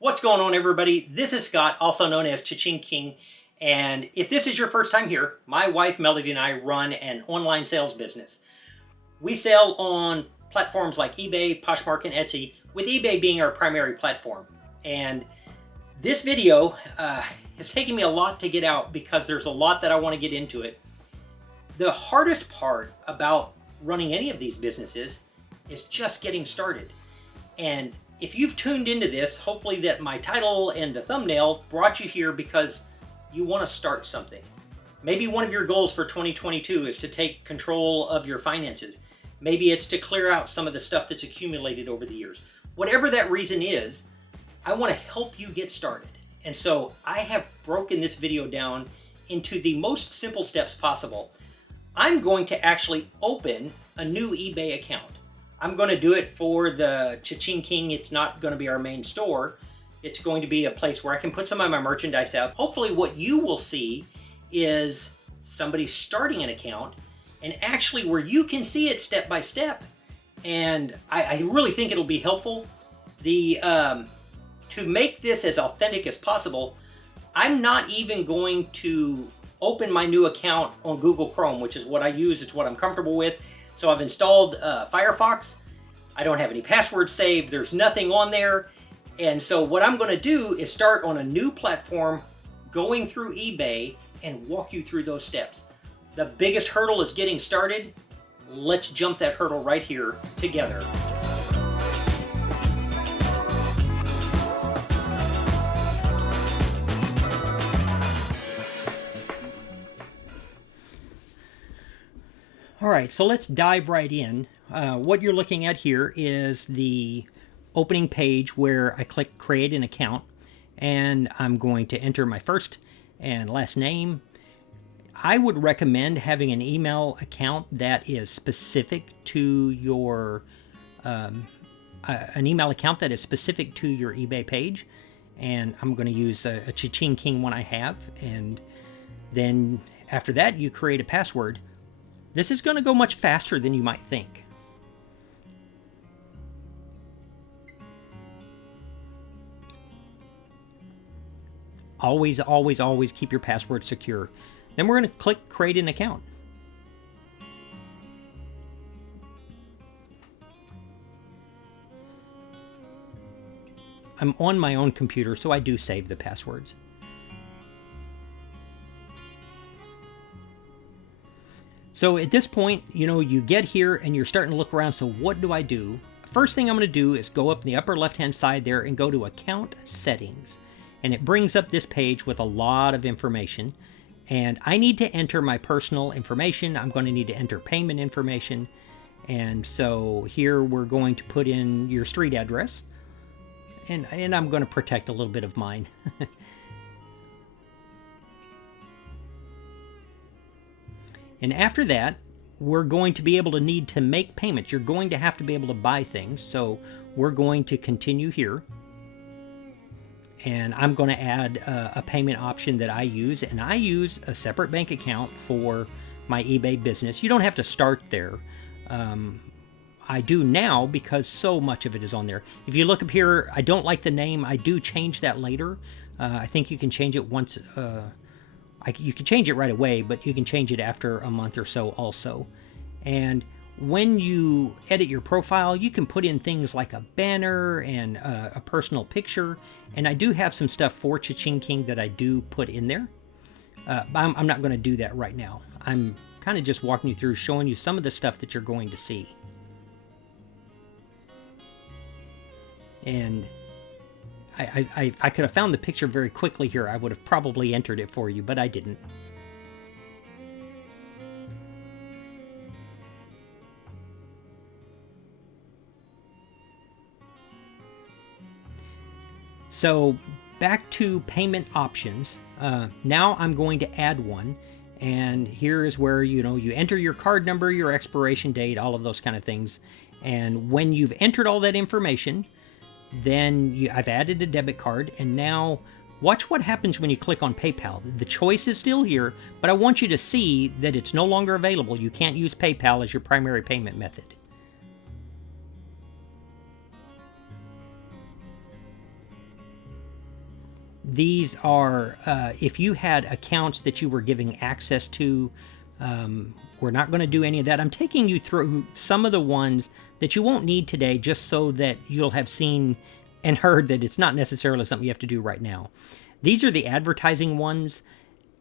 What's going on, everybody? This is Scott, also known as Cha-Ching King. And if this is your first time here, my wife Melody and I run an online sales business. We sell on platforms like eBay, Poshmark, and Etsy, with eBay being our primary platform. And this video has taken me a lot to get out because there's a lot that I want to get into it. The hardest part about running any of these businesses is just getting started. And if you've tuned into this, hopefully that my title and the thumbnail brought you here because you want to start something. Maybe one of your goals for 2022 is to take control of your finances. Maybe it's to clear out some of the stuff that's accumulated over the years. Whatever that reason is, I want to help you get started. And so I have broken this video down into the most simple steps possible. I'm going to actually open a new eBay account. I'm going to do it for the Cha-Ching King. It's not going to be our main store. It's going to be a place where I can put some of my merchandise out. Hopefully what you will see is somebody starting an account and actually where you can see it step by step. And I really think it'll be helpful. To make this as authentic as possible, I'm not even going to open my new account on Google Chrome, which is what I use. It's what I'm comfortable with. So I've installed Firefox. I don't have any passwords saved. There's nothing on there. And so what I'm going to do is start on a new platform, going through eBay, and walk you through those steps. The biggest hurdle is getting started. Let's jump that hurdle right here together. All right, so let's dive right in. What you're looking at here is the opening page where I click create an account, and I'm going to enter my first and last name. I would recommend having an email account that is specific to your an email account that is specific to your eBay page, and I'm going to use a Cha-Ching King one I have. And then after that, you create a password. This is going to go much faster than you might think. Always, always, always keep your password secure. Then we're going to click create an account. I'm on my own computer, so I do save the passwords. So at this point, you get here and you're starting to look around. So what do I do? First thing I'm going to do is go up in the upper left-hand side there and go to Account Settings. And it brings up this page with a lot of information. And I need to enter my personal information. I'm going to need to enter payment information. And so here we're going to put in your street address. And I'm going to protect a little bit of mine. And after that, we're going to be able to need to make payments. You're going to have to be able to buy things. So we're going to continue here. And I'm going to add a payment option that I use. And I use a separate bank account for my eBay business. You don't have to start there. I do now because so much of it is on there. If you look up here, I don't like the name. I do change that later. I think you can change it once. You can change it right away, but you can change it after a month or so also. And when you edit your profile, you can put in things like a banner and a personal picture. And I do have some stuff for Cha-Ching King that I do put in there. I'm not going to do that right now. I'm kind of just walking you through, showing you some of the stuff that you're going to see. And if I could have found the picture very quickly here, I would have probably entered it for you, but I didn't. So back to payment options. Now I'm going to add one. And here is where, you enter your card number, your expiration date, all of those kind of things. And when you've entered all that information, then I've added a debit card, and now watch what happens when you click on PayPal. The choice is still here, but I want you to see that it's no longer available. You can't use PayPal as your primary payment method. These are, if you had accounts that you were giving access to, we're not going to do any of that. I'm taking you through some of the ones that you won't need today, just so that you'll have seen and heard that it's not necessarily something you have to do right now. These are the advertising ones.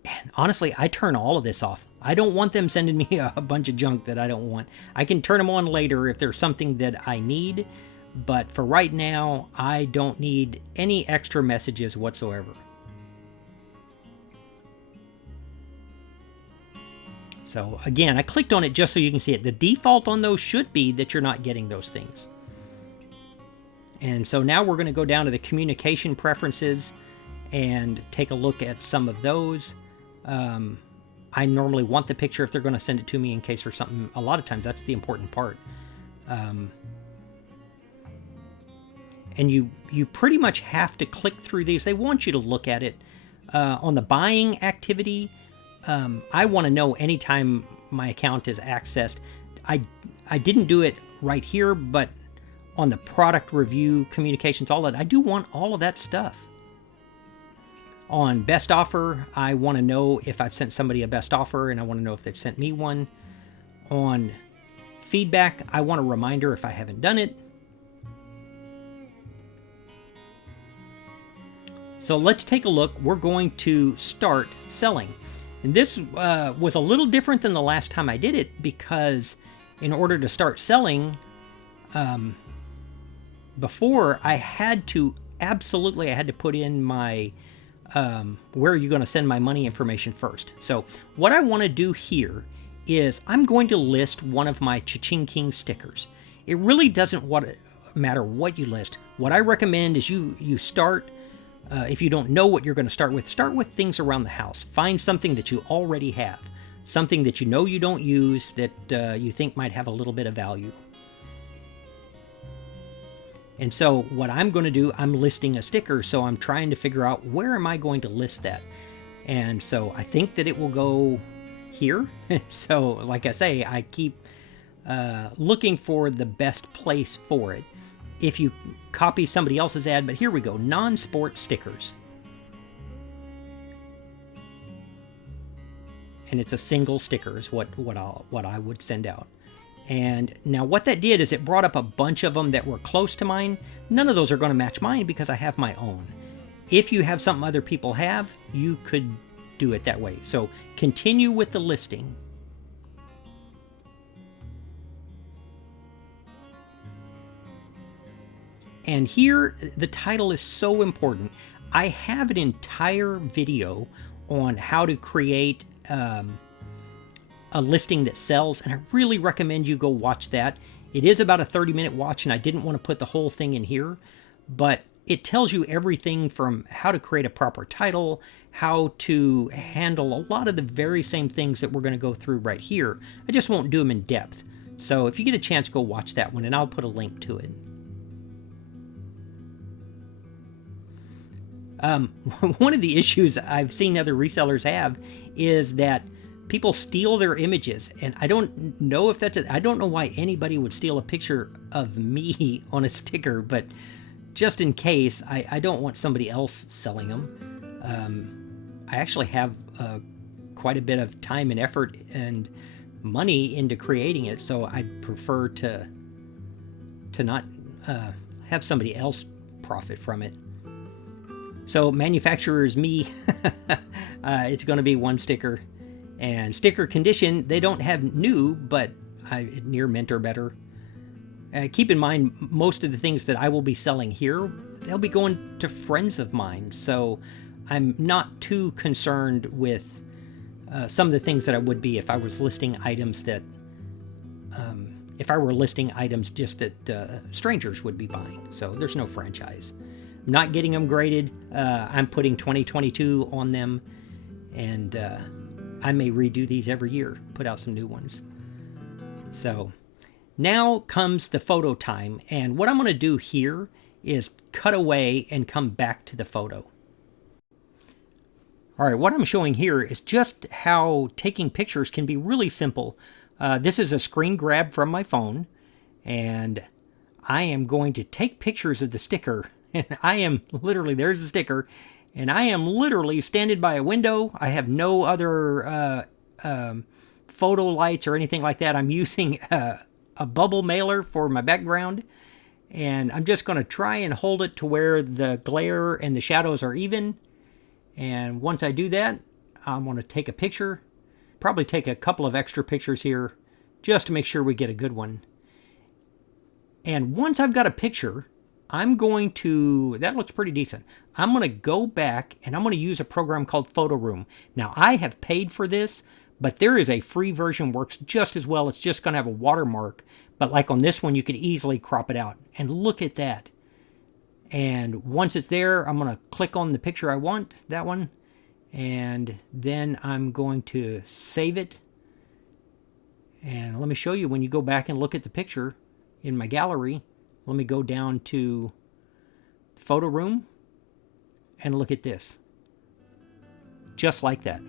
And honestly, I turn all of this off. I don't want them sending me a bunch of junk that I don't want. I can turn them on later if there's something that I need, but for right now, I don't need any extra messages whatsoever. So again, I clicked on it just so you can see it. The default on those should be that you're not getting those things. And so now we're going to go down to the communication preferences and take a look at some of those. I normally want the picture if they're going to send it to me in case there's something. A lot of times that's the important part. And you pretty much have to click through these. They want you to look at it. On the buying activity, I want to know anytime my account is accessed. I didn't do it right here, but on the product review, communications, all that, I do want all of that stuff. On best offer, I want to know if I've sent somebody a best offer, and I want to know if they've sent me one. On feedback, I want a reminder if I haven't done it. So let's take a look. We're going to start selling. And this was a little different than the last time I did it, because in order to start selling, before I had to put in my where are you going to send my money information first. So what I want to do here is I'm going to list one of my Cha-Ching King stickers. It really doesn't matter what you list. What I recommend is you start, if you don't know what you're going to start with things around the house. Find something that you already have, something that you know you don't use that you think might have a little bit of value. And so what I'm going to do, I'm listing a sticker, so I'm trying to figure out where am I going to list that. And so I think that it will go here. So like I say, I keep looking for the best place for it. If you copy somebody else's ad, but here we go, non-sport stickers. And it's a single sticker is what I would send out. And now what that did is it brought up a bunch of them that were close to mine. None of those are going to match mine because I have my own. If you have something other people have, you could do it that way. So continue with the listing. And here, the title is so important. I have an entire video on how to create a listing that sells, and I really recommend you go watch that. It is about a 30-minute watch, and I didn't want to put the whole thing in here, but it tells you everything from how to create a proper title, how to handle a lot of the very same things that we're going to go through right here. I just won't do them in depth. So if you get a chance, go watch that one, and I'll put a link to it. One of the issues I've seen other resellers have is that people steal their images, and I don't know if that's I don't know why anybody would steal a picture of me on a sticker, but just in case, I don't want somebody else selling them. I actually have quite a bit of time and effort and money into creating it, so I'd prefer to not have somebody else profit from it. So manufacturer's me, it's going to be one sticker. And sticker condition, they don't have new, but near mint or better. Keep in mind, most of the things that I will be selling here, they'll be going to friends of mine. So I'm not too concerned with some of the things that I would be if I was listing items that, if I were listing items just that strangers would be buying. So there's no franchise. I'm not getting them graded. I'm putting 2022 on them, and I may redo these every year, put out some new ones. So now comes the photo time, and what I'm going to do here is cut away and come back to the photo. All right, what I'm showing here is just how taking pictures can be really simple. This is a screen grab from my phone, and I am going to take pictures of the sticker. And I am literally, there's the sticker, And I am literally standing by a window. I have no other photo lights or anything like that. I'm using a bubble mailer for my background. And I'm just going to try and hold it to where the glare and the shadows are even. And once I do that, I'm going to take a picture. Probably take a couple of extra pictures here just to make sure we get a good one. And once I've got a picture, I'm going to, that looks pretty decent. I'm going to go back and I'm going to use a program called Photo Room. Now, I have paid for this, but there is a free version, works just as well. It's just going to have a watermark. But like on this one, you could easily crop it out. And look at that. And once it's there, I'm going to click on the picture I want, that one. And then I'm going to save it. And let me show you when you go back and look at the picture in my gallery. Let me go down to Photo Room and look at this. Just like that.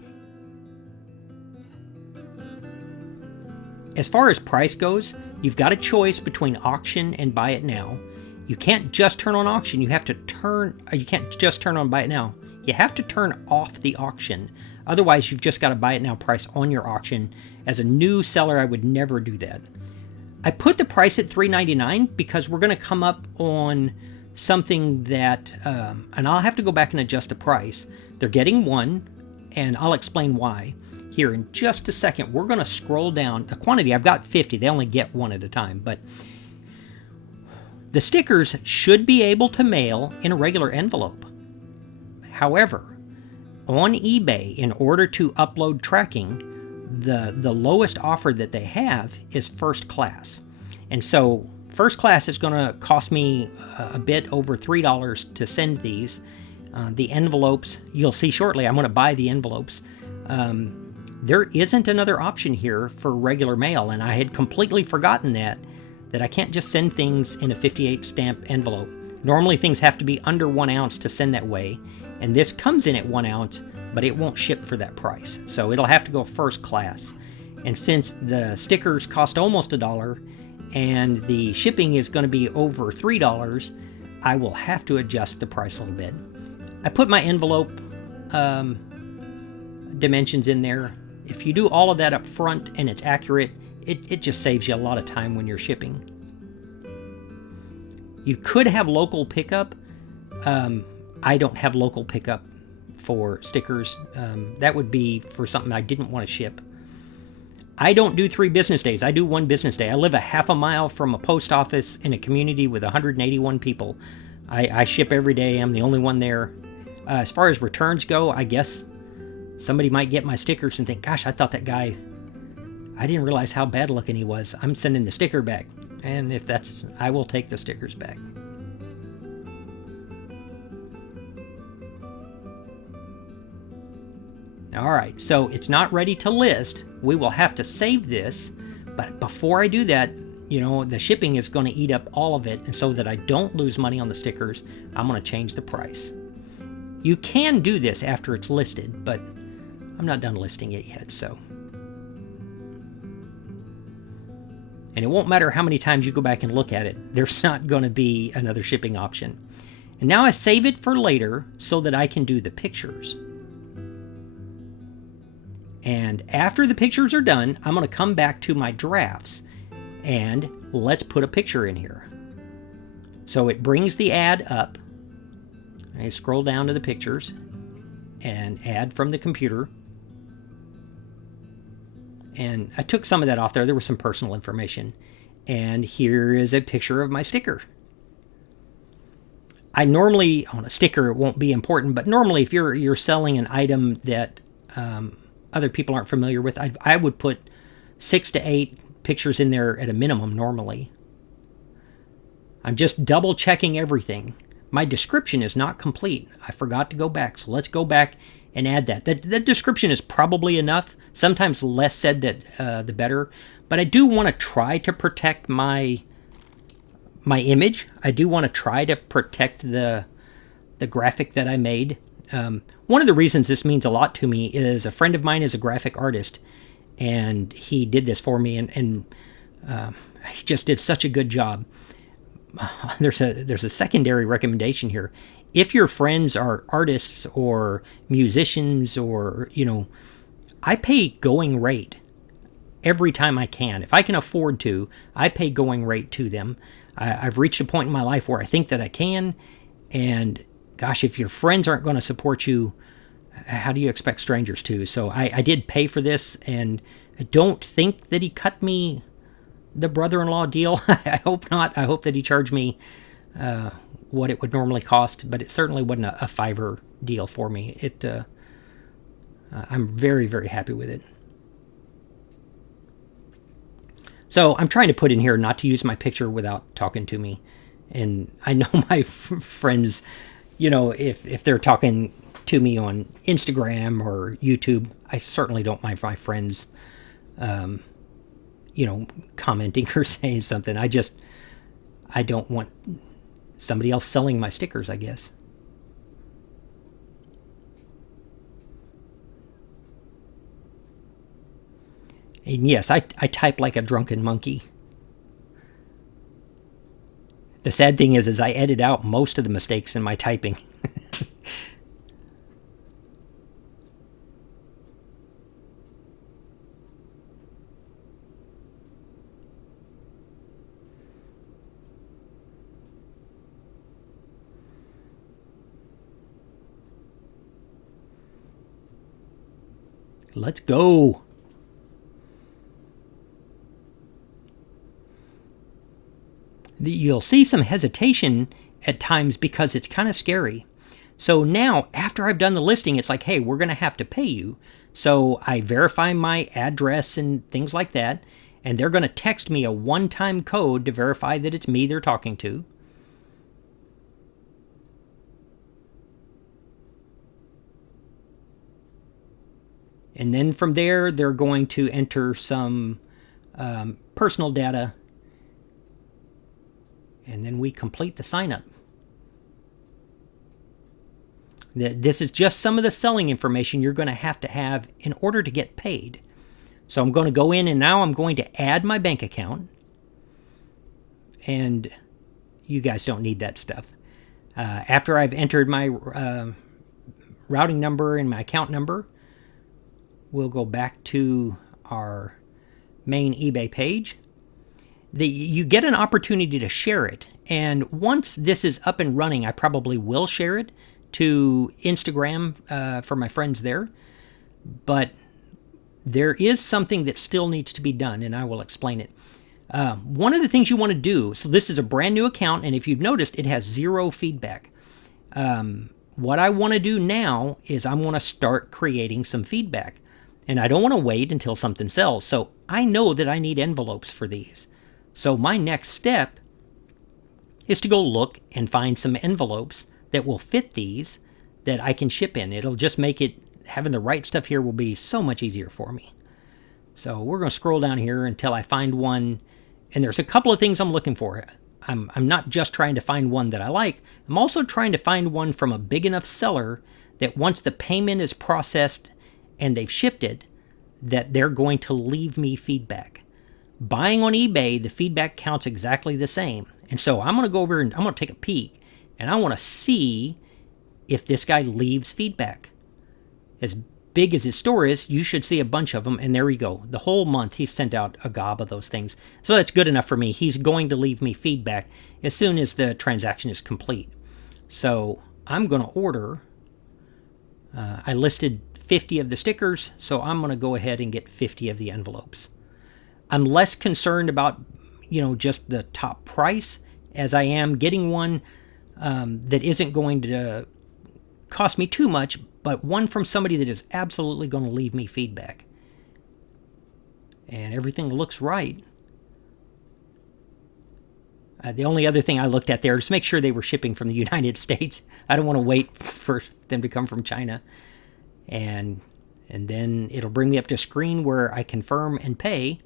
As far as price goes, you've got a choice between auction and buy it now. You can't just turn on auction. You can't just turn on buy it now. You have to turn off the auction. Otherwise, you've just got a buy it now price on your auction. As a new seller, I would never do that. I put the price at $3.99 because we're going to come up on something that, and I'll have to go back and adjust the price. They're getting one, and I'll explain why here in just a second. We're going to scroll down. The quantity, I've got 50. They only get one at a time, but the stickers should be able to mail in a regular envelope. However, on eBay, in order to upload tracking, the lowest offer that they have is first class. And so first class is going to cost me a bit over $3 to send these. The envelopes, you'll see shortly, I'm going to buy the envelopes. There isn't another option here for regular mail, and I had completely forgotten that I can't just send things in a 58 stamp envelope. Normally things have to be under 1 ounce to send that way, and this comes in at 1 ounce, but it won't ship for that price. So it'll have to go first class. And since the stickers cost almost $1 and the shipping is going to be over $3, I will have to adjust the price a little bit. I put my envelope dimensions in there. If you do all of that up front and it's accurate, it just saves you a lot of time when you're shipping. You could have local pickup. I don't have local pickup for stickers. That would be for something I didn't want to ship. I don't do 3 business days. I do 1 business day. I live a half a mile from a post office in a community with 181 people. I ship every day. I'm the only one there. As far as returns go, I guess somebody might get my stickers and think, gosh, I thought that guy, I didn't realize how bad looking he was. I'm sending the sticker back. And if that's, I will take the stickers back. All right, so it's not ready to list. We will have to save this, but before I do that, you know, the shipping is going to eat up all of it, and so that I don't lose money on the stickers, I'm going to change the price. You can do this after it's listed, but I'm not done listing it yet, so. And it won't matter how many times you go back and look at it. There's not going to be another shipping option. And now I save it for later so that I can do the pictures. And after the pictures are done, I'm going to come back to my drafts and let's put a picture in here. So it brings the ad up. I scroll down to the pictures and add from the computer. And I took some of that off there. There was some personal information. And here is a picture of my sticker. I normally, on a sticker, it won't be important, but normally if you're selling an item that other people aren't familiar with, I would put 6 to 8 pictures in there at a minimum normally. I'm just double checking everything. My description is not complete. I forgot to go back, so let's go back and add that. That description is probably enough. Sometimes less said that the better. But I do want to try to protect my image. I do want to try to protect the graphic that I made. One of the reasons this means a lot to me is a friend of mine is a graphic artist, and he did this for me, and he just did such a good job. There's a secondary recommendation here. if your friends are artists or musicians or, I pay going rate every time I can. If I can afford to, I pay going rate to them. I've reached a point in my life where I think that I can. And gosh, if your friends aren't going to support you, how do you expect strangers to? So I did pay for this, and I don't think that he cut me the brother-in-law deal. I hope not. I hope that he charged me what it would normally cost, but it certainly wasn't a Fiverr deal for me. I'm very, very happy with it. So I'm trying to put in here not to use my picture without talking to me. And I know my friends, if they're talking to me on Instagram or YouTube, I certainly don't mind my friends, commenting or saying something. I don't want somebody else selling my stickers, I guess. And yes, I type like a drunken monkey. The sad thing is I edit out most of the mistakes in my typing. Let's go. You'll see some hesitation at times because it's kind of scary. So now, after I've done the listing, it's like, hey, we're going to have to pay you. So I verify my address and things like that. And they're going to text me a one-time code to verify that it's me they're talking to. And then from there, they're going to enter some personal data. And then we complete the sign up. This is just some of the selling information you're going to have in order to get paid. So I'm going to go in and now I'm going to add my bank account. And you guys don't need that stuff. After I've entered my routing number and my account number, we'll go back to our main eBay page. You get an opportunity to share it. And once this is up and running, I probably will share it to Instagram for my friends there. But there is something that still needs to be done, and I will explain it. One of the things you want to do, so this is a brand new account, and if you've noticed, it has 0 feedback. What I want to do now is I'm going to start creating some feedback. And I don't want to wait until something sells. So I know that I need envelopes for these. So my next step is to go look and find some envelopes that will fit these that I can ship in. It'll just make it, having the right stuff here will be so much easier for me. So we're going to scroll down here until I find one. And there's a couple of things I'm looking for. I'm not just trying to find one that I like. I'm also trying to find one from a big enough seller that once the payment is processed and they've shipped it, that they're going to leave me feedback. Buying on eBay, the feedback counts exactly the same. And so I'm going to go over and I'm going to take a peek and I want to see if this guy leaves feedback. As big as his store is, you should see a bunch of them. And there we go. The whole month he sent out a gob of those things. So that's good enough for me. He's going to leave me feedback as soon as the transaction is complete. So I'm going to order. I listed 50 of the stickers, so I'm going to go ahead and get 50 of the envelopes. I'm less concerned about, just the top price as I am getting one that isn't going to cost me too much, but one from somebody that is absolutely going to leave me feedback. And everything looks right. The only other thing I looked at there is to make sure they were shipping from the United States. I don't want to wait for them to come from China. And then it'll bring me up to a screen where I confirm and pay.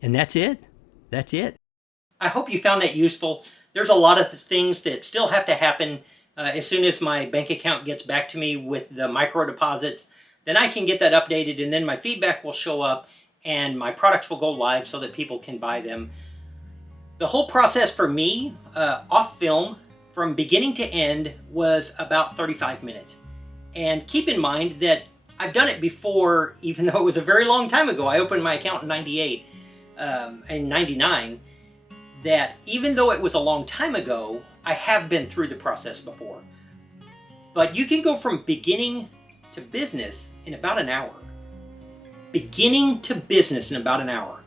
And that's it. That's it. I hope you found that useful. There's a lot of things that still have to happen as soon as my bank account gets back to me with the micro deposits. Then I can get that updated and then my feedback will show up and my products will go live so that people can buy them. The whole process for me, off film, from beginning to end, was about 35 minutes. And keep in mind that I've done it before, even though it was a very long time ago. I opened my account in 98 and 99. That even though it was a long time ago, I have been through the process before. But you can go from beginning to business in about an hour. Beginning to business in about an hour.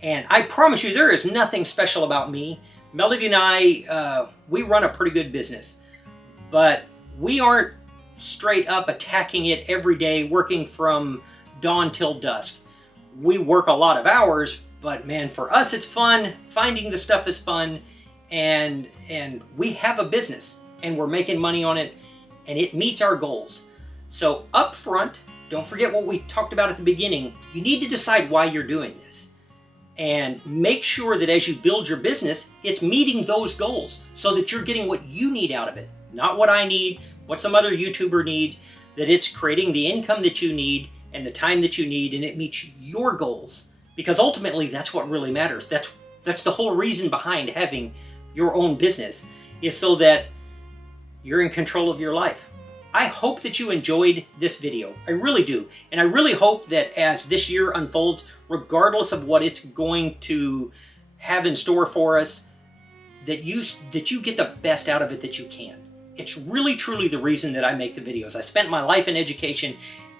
And I promise you, there is nothing special about me. Melody and I, we run a pretty good business. But we aren't straight up attacking it every day, working from dawn till dusk. We work a lot of hours, but man, for us it's fun. Finding the stuff is fun. And we have a business, and we're making money on it, and it meets our goals. So up front, don't forget what we talked about at the beginning. You need to decide why you're doing this. And make sure that as you build your business, it's meeting those goals so that you're getting what you need out of it. Not what I need, what some other YouTuber needs, that it's creating the income that you need and the time that you need, and it meets your goals. Because ultimately, that's what really matters. That's the whole reason behind having your own business, is so that you're in control of your life. I hope that you enjoyed this video. I really do. And I really hope that as this year unfolds, regardless of what it's going to have in store for us, that you get the best out of it that you can. It's really, truly the reason that I make the videos. I spent my life in education,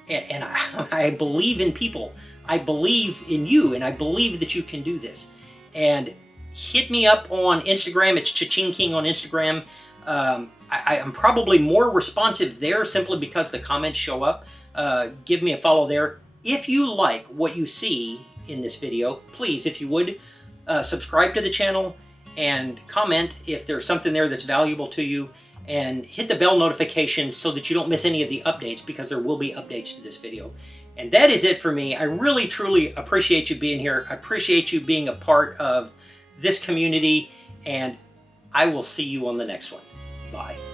and I believe in people. I believe in you, and I believe that you can do this. And hit me up on Instagram. It's Cha-Ching King on Instagram. I'm probably more responsive there simply because the comments show up. Give me a follow there. If you like what you see in this video, please, if you would, subscribe to the channel and comment if there's something there that's valuable to you, and hit the bell notification so that you don't miss any of the updates, because there will be updates to this video. And that is it for me. I really, truly appreciate you being here. I appreciate you being a part of this community, and I will see you on the next one. Bye.